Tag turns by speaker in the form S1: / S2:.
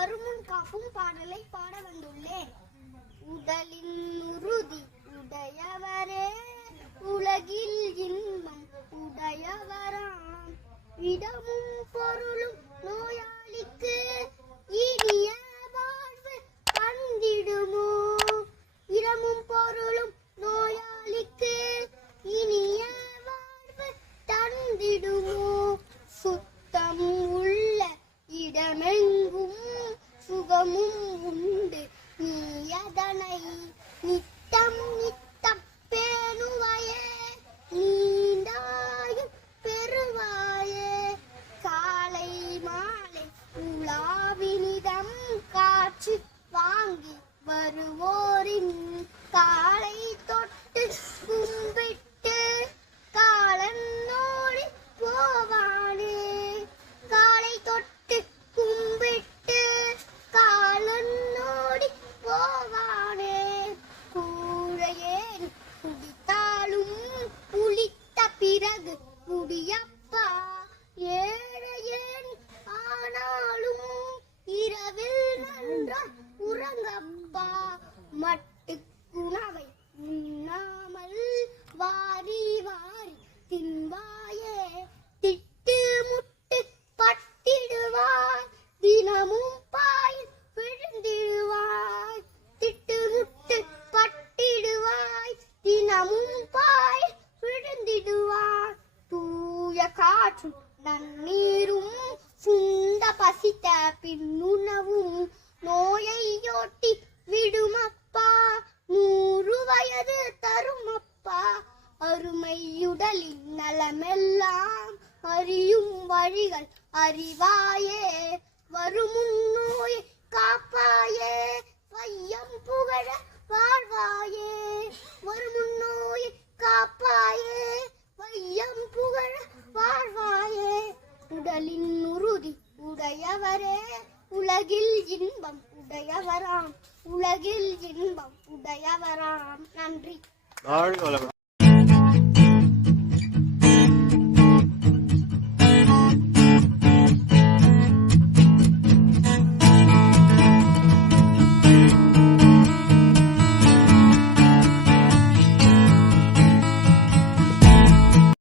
S1: காப்பும் பாடலை பாட வந்துள்ளேன் உடலின் உறுதி உடையவரே. உலகில் இன்பம் உடையவராம். இடமும் பொருளும் நோய் சுகமும் உண்டு நீ அதனை நித்தம் நித்தம் பேணுவாயே நீண்டாயும் பெறுவாயே காலை மாலை உலாவினிதம் காட்சி வாங்கி வருவோரின் அப்பா மட்டு குணவை உண்ணாமல் வாரி வாரி தின்பாயே. திட்டு முட்டு பட்டிடுவாய். தினமும் பாய் விழுந்திடுவாய். திட்டு முட்டு பட்டிடுவாய். தினமும் பாய் விழுந்திடுவாய். தூய காற்றும் நன்னீரும் சுந்த பசித்த பின் அருமையுடலின் நலமெல்லாம் அறியும் வழிகள் அறிவாயே. வரும் நோயை காப்பாயே. வையம் புகழ வாழ்வாயே. வரும் நோயை காப்பாயே. வையம் புகழ வாழ்வாயே. உடலின் உறுதி உடையவரே. உலகில் இன்பம் உடையவராம். உலகில் இன்பம் உடையவராம். நன்றி.
S2: வாழ்க